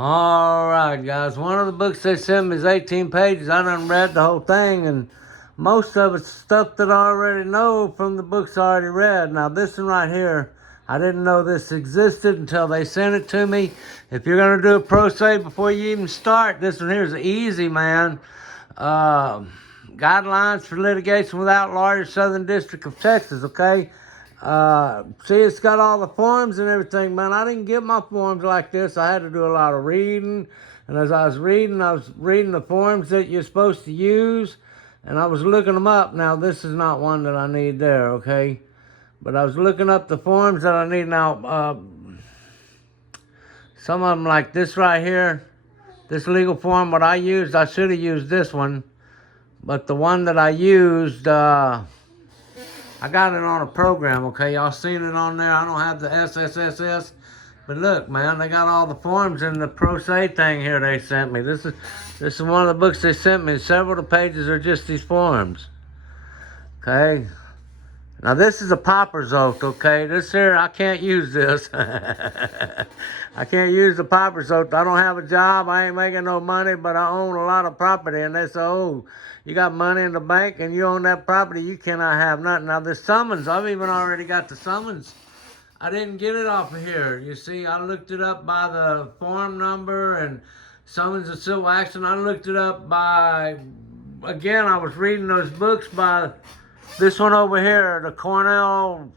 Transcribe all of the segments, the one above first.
All right, guys. One of the books they sent me is 18 pages. I done read the whole thing, and most of it's stuff that I already know from the books I already read. Now, this one right here, I didn't know this existed until they sent it to me. If you're going to do a pro se before you even start, this one here is easy, man. Uh, Guidelines for litigation without lawyers, Southern District of Texas, okay? See, it's got all the forms and everything, man. I didn't get my forms like this. I had to do a lot of reading. And as I was reading the forms that you're supposed to use. And I was looking them up. Now, this is not one that I need there, okay? But I was looking up the forms that I need now. Some of them like this right here. This legal form, what I used, I should have used this one. But the one that I used, I got it on a program, okay? Y'all seen it on there. I don't have the SSSS. But look, man, they got all the forms in the pro se thing here they sent me. This is one of the books they sent me. Several of the pages are just these forms. Okay? Now, this is a pauper's oath, okay? This here, I can't use this. I can't use the pauper's oath. I don't have a job. I ain't making no money, but I own a lot of property. And they say, oh, you got money in the bank and you own that property, you cannot have nothing. Now, the summons, I've even already got the summons. I didn't get it off of here. You see, I looked it up by the form number and summons of civil action. I looked it up by, again, I was reading those books by this one over here, the Cornell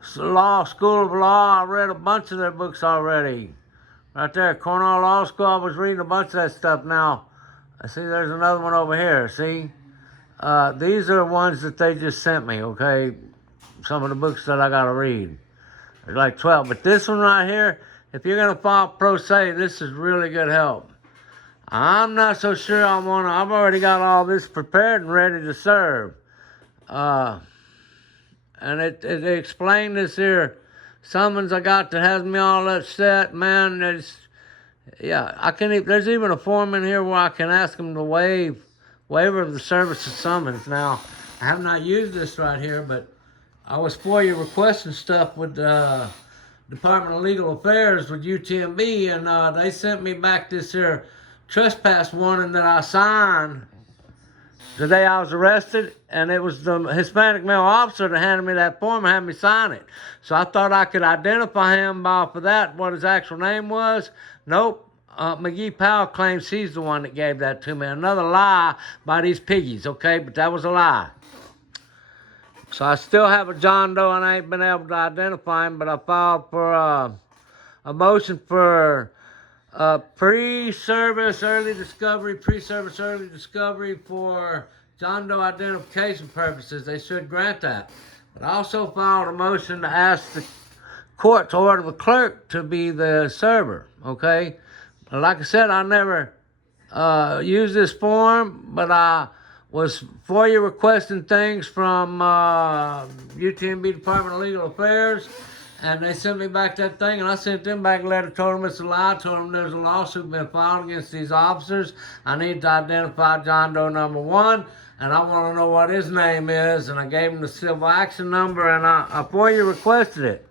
School of Law. I read a bunch of their books already. Right there, Cornell Law School. I was reading a bunch of that stuff. Now, I see there's another one over here. See? These are ones that they just sent me, okay? Some of the books that I got to read. There's like 12. But this one right here, if you're going to file pro se, this is really good help. I'm not so sure I've already got all this prepared and ready to serve. And it explained this here summons I got that has me all upset, man. I can even, there's even a form in here where I can ask them to waiver of the service of summons. Now, I have not used this right here, but I was FOIA requesting stuff with the Department of Legal Affairs with UTMB, and they sent me back this here trespass warning that I signed the day I was arrested, and it was the Hispanic male officer that handed me that form and had me sign it. So I thought I could identify him for that, what his actual name was. Nope. McGee Powell claims he's the one that gave that to me. Another lie by these piggies, okay? But that was a lie. So I still have a John Doe, and I ain't been able to identify him, but I filed for a motion for pre-service early discovery for John Doe identification purposes. They should grant that. But I also filed a motion to ask the court to order the clerk to be the server, okay? Like I said, I never used this form, but I was FOIA requesting things from UTMB Department of Legal Affairs, and they sent me back that thing, and I sent them back a letter, told them it's a lie, told them there's a lawsuit been filed against these officers. I need to identify John Doe number 1, and I want to know what his name is, and I gave him the civil action number, and I FOIA requested it.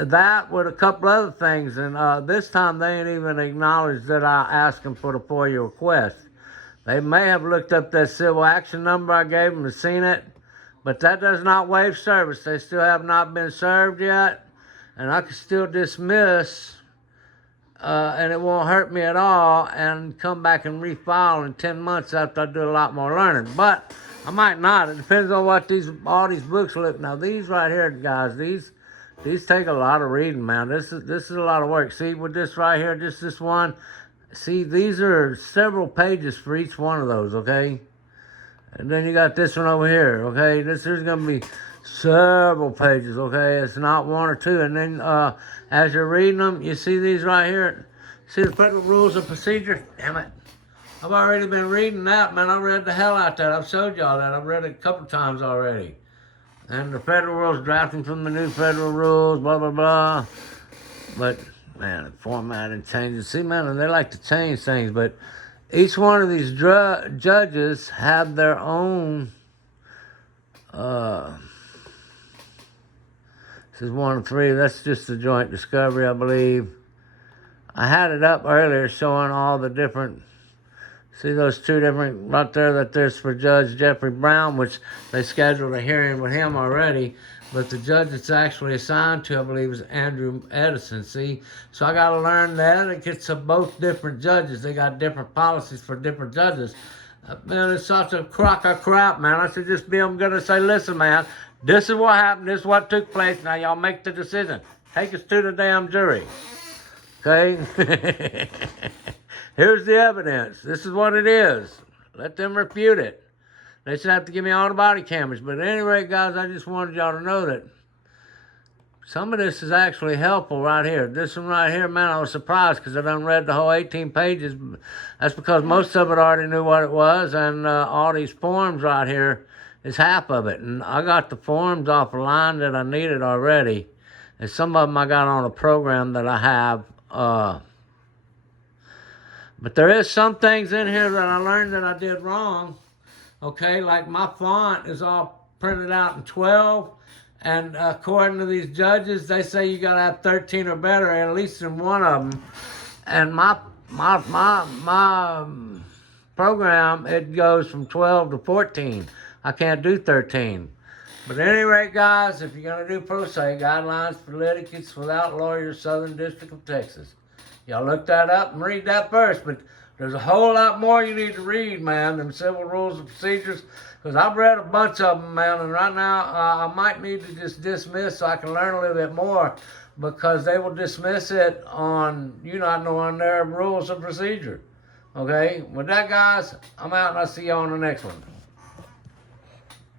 That with a couple other things, and this time they ain't even acknowledged that I asked them for the FOIA request. They may have looked up that civil action number I gave them and seen it, but that does not waive service. They still have not been served yet, and I can still dismiss, and it won't hurt me at all, and come back and refile in 10 months after I do a lot more learning. But I might not. It depends on what all these books look. Now, these right here, guys, these take a lot of reading, man. This is a lot of work. See, with this right here, just this one, see, these are several pages for each one of those, okay? And then you got this one over here, okay? This is going to be several pages, okay? It's not one or two. And then as you're reading them, you see these right here. See the Federal Rules of Procedure? Damn it. I've already been reading that, man. I read the hell out of that. I've showed y'all that. I've read it a couple times already. And the federal rules, drafting from the new federal rules, blah, blah, blah. But, man, the formatting changes. See, man, and they like to change things, but each one of these judges have their own, this is 1 of 3. That's just the joint discovery, I believe. I had it up earlier showing all the different, see those two different, right there, that there's for Judge Jeffrey Brown, which they scheduled a hearing with him already. But the judge it's actually assigned to, I believe, is Andrew Edison. See, so I got to learn that. It gets to both different judges. They got different policies for different judges. Man, it's such a crock of crap, man. I should just be going to say, listen, man, this is what happened. This is what took place. Now y'all make the decision. Take us to the damn jury. Okay? Here's the evidence. This is what it is. Let them refute it. They should have to give me all the body cameras. But at any rate, guys, I just wanted y'all to know that some of this is actually helpful right here. This one right here, man, I was surprised because I done read the whole 18 pages. That's because most of it already knew what it was, and all these forms right here is half of it. And I got the forms off a line that I needed already, and some of them I got on a program that I have. But there is some things in here that I learned that I did wrong. Okay, like my font is all printed out in 12. And according to these judges, they say you gotta have 13 or better, at least in one of them. And my program, it goes from 12 to 14. I can't do 13. But at any rate, guys, if you're gonna do pro se, guidelines for litigants without lawyers, Southern District of Texas. Y'all look that up and read that first. But there's a whole lot more you need to read, man, than civil rules and procedures. Because I've read a bunch of them, man, and right now I might need to just dismiss so I can learn a little bit more, because they will dismiss it on you not knowing their rules of procedure. Okay? With that, guys, I'm out and I'll see you on the next one.